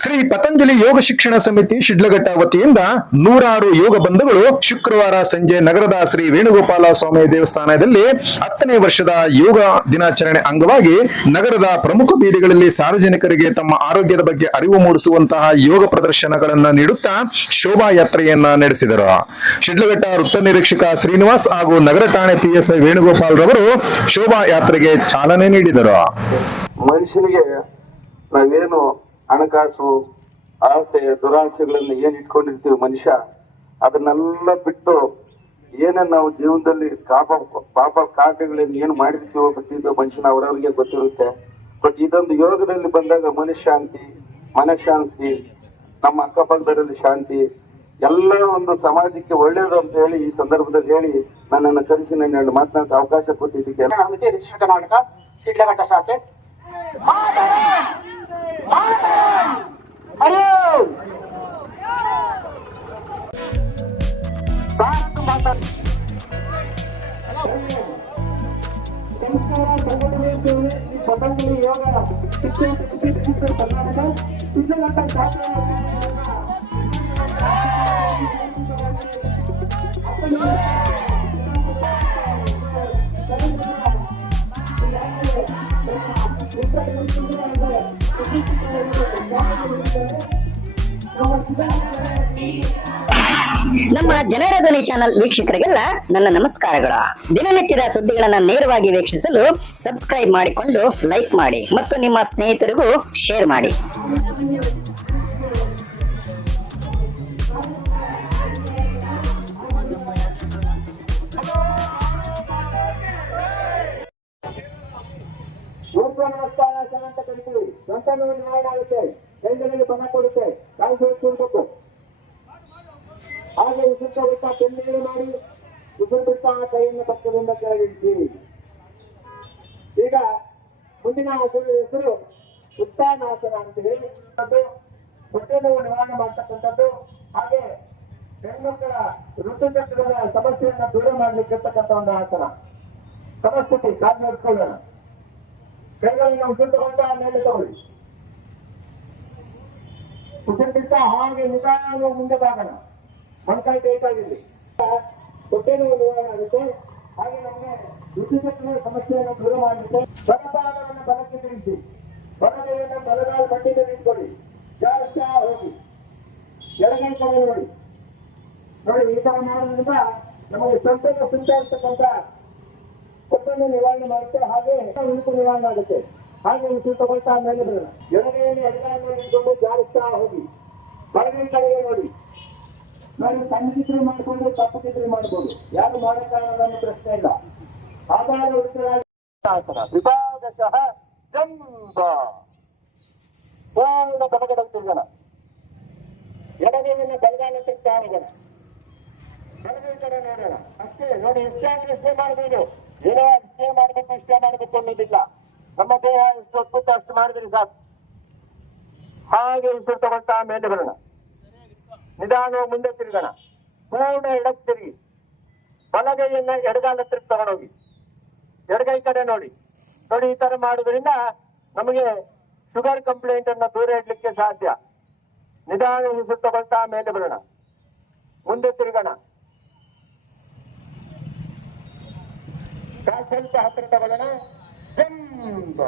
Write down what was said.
ಶ್ರೀ ಪತಂಜಲಿ ಯೋಗ ಶಿಕ್ಷಣ ಸಮಿತಿ ಶಿಡ್ಲಘಟ್ಟ ವತಿಯಿಂದ ನೂರಾರು ಯೋಗ ಬಂಧುಗಳು ಶುಕ್ರವಾರ ಸಂಜೆ ನಗರದ ಶ್ರೀ ವೇಣುಗೋಪಾಲ ಸ್ವಾಮಿ ದೇವಸ್ಥಾನದಲ್ಲಿ ಹತ್ತನೇ ವರ್ಷದ ಯೋಗ ದಿನಾಚರಣೆ ಅಂಗವಾಗಿ ನಗರದ ಪ್ರಮುಖ ಬೀದಿಗಳಲ್ಲಿ ಸಾರ್ವಜನಿಕರಿಗೆ ತಮ್ಮ ಆರೋಗ್ಯದ ಬಗ್ಗೆ ಅರಿವು ಮೂಡಿಸುವಂತಹ ಯೋಗ ಪ್ರದರ್ಶನಗಳನ್ನ ನೀಡುತ್ತಾ ಶೋಭಾಯಾತ್ರೆಯನ್ನ ನಡೆಸಿದರು. ಶಿಡ್ಲಘಟ್ಟ ವೃತ್ತ ನಿರೀಕ್ಷಕ ಶ್ರೀನಿವಾಸ್ ಹಾಗೂ ನಗರ ಠಾಣೆ ಪಿಎಸ್ಐ ವೇಣುಗೋಪಾಲ್ ರವರು ಶೋಭಾಯಾತ್ರೆಗೆ ಚಾಲನೆ ನೀಡಿದರು. ಮನುಷ್ಯನಿಗೆ ನಾವೇನು ಹಣಕಾಸು ಆಸೆ ದುರಾಸೆಗಳನ್ನ ಏನ್ ಇಟ್ಕೊಂಡಿರ್ತೀವಿ ಮನುಷ್ಯ ಅದನ್ನೆಲ್ಲ ಬಿಟ್ಟು ಏನೇನ್ ನಾವು ಜೀವನದಲ್ಲಿ ಕಾಪ ಪಾಪ ಕಾಟಗಳನ್ನ ಏನ್ ಮಾಡಿರ್ತೀವೋ ಪ್ರತಿಯೊಬ್ಬ ಮನುಷ್ಯನ ಅವರವರಿಗೆ ಗೊತ್ತಿರುತ್ತೆ. ಬಟ್ ಇದೊಂದು ಯೋಗದಲ್ಲಿ ಬಂದಾಗ ಮನಃಶಾಂತಿ ಮನಃಶಾಂತಿ ನಮ್ಮ ಅಕ್ಕಪಕ್ಕದಲ್ಲಿ ಶಾಂತಿ ಎಲ್ಲ ಒಂದು ಸಮಾಜಕ್ಕೆ ಒಳ್ಳೇದು ಅಂತ ಹೇಳಿ ಈ ಸಂದರ್ಭದಲ್ಲಿ ಹೇಳಿ ನನ್ನನ್ನು ಕರೆಸಿ ನನ್ನ ಎರಡು ಮಾತನಾಡಕ್ಕೆ ಅವಕಾಶ ಕೊಟ್ಟಿದ್ದಕ್ಕೆ. ದಕ್ಷಿಣ ಕರ್ನಾಟಕ ಶಿಡ್ಲಘಟ್ಟ ಶಾಖೆ ಹಲೋ ಮಾತಾಡಿ ಪತಂಜಲಿ ಯೋಗ ಶಿಕ್ಷಣ ನಮ್ಮ ಜನರ ಧ್ವನಿ ಚಾನೆಲ್ ವೀಕ್ಷಕರಿಗೆಲ್ಲ ನನ್ನ ನಮಸ್ಕಾರಗಳು. ದಿನನಿತ್ಯದ ಸುದ್ದಿಗಳನ್ನ ನೇರವಾಗಿ ವೀಕ್ಷಿಸಲು ಸಬ್ಸ್ಕ್ರೈಬ್ ಮಾಡಿಕೊಂಡು ಲೈಕ್ ಮಾಡಿ ಮತ್ತು ನಿಮ್ಮ ಸ್ನೇಹಿತರಿಗೂ ಶೇರ್ ಮಾಡಿ. ನಮಸ್ಕಾರ ಅಂತ ನೋವು ಆಗುತ್ತೆ. ಕೈಗಳಿಗೆ ಬಲ ಕೊಡುತ್ತೆ. ಕಾಯಿ ಕೂಡಬೇಕು ಹಾಗೆ ವಿಶುದ್ಧ ಬಿಟ್ಟ ಬೆನ್ನಿಗೆ ಮಾಡಿ ಉಸಿರು ಬಿಟ್ಟ ಕೈಯನ್ನು ಪಕ್ಕದಿಂದ ಕೆಳಗಿಡಿಸಿ ಈಗ ಮುಂದಿನ ಹೆಸರು ಹೆಸರು ಉತ್ತಾನಾಸನ ಅಂತ ಹೇಳಿ ಹೊಟ್ಟೆ ನೋವು ನಿವಾರಣೆ ಮಾಡ್ತಕ್ಕಂಥದ್ದು. ಹಾಗೆ ಹೆಣ್ಮಕ್ಕಳ ಋತುಚಕ್ರದ ಸಮಸ್ಯೆಯನ್ನ ದೂರ ಮಾಡ್ಲಿಕ್ಕಿರ್ತಕ್ಕಂಥ ಒಂದು ಆಸನ. ಸಮಸ್ಥಿತಿ ಕಾರ್ಯ ನೋಡ್ಕೊಳ್ಳೋಣ ಕೈಗಳನ್ನು ತಗೊಂಡ ಮೇಲೆ ತಗೊಳ್ಳಿ. ಬಿಟ್ಟ ಹಾಗೆ ನಿಧಾನ ಮುಂದೆ ಬಾಗೋಣ ಮೊಣಕಾಯಿ ಬೇಕಾಗಿರಲಿ ಹೊಟ್ಟೆ ನೋವು ನಿವಾರಣೆ ಆಗುತ್ತೆ. ಹಾಗೆ ನಮಗೆ ಋತುಚಕ್ರದ ಸಮಸ್ಯೆಯನ್ನು ದೂರ ಮಾಡಲಿಕ್ಕೆ ಬಲಪಾದವನ್ನು ಬಲಕ್ಕೆ ತಿರುಗಿಸಿ ಬಲಗೈಯನ್ನು ಬಲಗಾಲ ಬಟ್ಟೆ ನಿಂತ್ಕೊಳ್ಳಿ. ಜಾಸ್ತಿ ಹೋಗಿ. ಎಡಗೈ ಕಡೆ ನೋಡಿ. ನೋಡಿ, ಈ ಮಾಡೋದ್ರಿಂದ ನಮಗೆ ಸಂತೋಷ ಸುತ್ತ ಇರ್ತಕ್ಕಂಥ ಕೊಟ್ಟನ್ನು ನಿವಾರಣೆ ಮಾಡುತ್ತೆ ಹಾಗೆ ಉಳುಕು ನಿವಾರಣೆ ಆಗುತ್ತೆ. ಹಾಗೆ ಉಸಿರು ತಗೊಳ್ತಾ ಮೇಲೆ ಬರೋಣ. ಎಡಗೈ ಮೇಲೆ ಇಟ್ಕೊಂಡು ಜಾರಿಸ್ತಾ ಹೋಗಿ. ಬಲಗೈ ಕಡೆಗೆ ನೋಡಿ. ನಾನು ಸಣ್ಣ ಮಾಡ್ಕೊಂಡು ತಪ್ಪು ಚಿತ್ರ ಮಾಡ್ಬೋದು ಯಾರು ಮಾಡಕ್ಕಾಗಲ್ಲ ಅನ್ನೋ ಪ್ರಶ್ನೆ ಇಲ್ಲ. ಆಧಾರ ವಿಭಾಗಶಃ ಜಂಬ. ಪೂರ್ಣ ಬಲಗಡೆ ಎಡಗೈಯನ್ನು ಬಲಗಾಲ ತಿರುಗ್ತಾ ಹೋಗೋಣ ಕಡೆ ನೋಡೋಣ. ಅಷ್ಟೇ, ನೋಡಿ ಎಷ್ಟೇ ಅಂದ್ರೆ ಇಷ್ಟೇ ಮಾಡ್ಬೋದು. ಏನೋ ಇಷ್ಟೇ ಮಾಡಬೇಕು ಇಷ್ಟೇ ಮಾಡಬೇಕು ಅನ್ನೋದಿಲ್ಲ. ನಮ್ಮ ದೇಹ ಎಷ್ಟು ಅದ್ಭುತ, ಅಷ್ಟು ಮಾಡಿದ್ರೆ ಸಾಕು. ಹಾಗೆ ಉಸಿರು ತಗೊಳ್ತಾ ಮೇಲೆ ಬರೋಣ. ನಿಧಾನವಾಗಿ ಮುಂದೆ ತಿರುಗೋಣ. ಪೂರ್ಣ ಎಡಕ್ಕೆ ತಿರುಗಿ. ಬಲಗೈಯನ್ನ ಎಡಗಾಲ ತಿರುಗಿ ತಗೊಂಡೋಗಿ. ಎಡಗೈ ಕಡೆ ನೋಡಿ. ನೋಡಿ, ಈ ತರ ಮಾಡೋದ್ರಿಂದ ನಮಗೆ ಶುಗರ್ ಕಂಪ್ಲೇಂಟ್ ಅನ್ನ ದೂರ ಇಡ್ಲಿಕ್ಕೆ ಸಾಧ್ಯ. ನಿಧಾನ ಉಸಿರು ತಗೊಳ್ತಾ ಮೇಲೆ ಬರೋಣ. ಮುಂದೆ ತಿರುಗೋಣ. ಕಾಲ್ ಸ್ವಲ್ಪ ಹತ್ತಿರ ತಗೊಳ್ಳೋಣ ಜಂಬ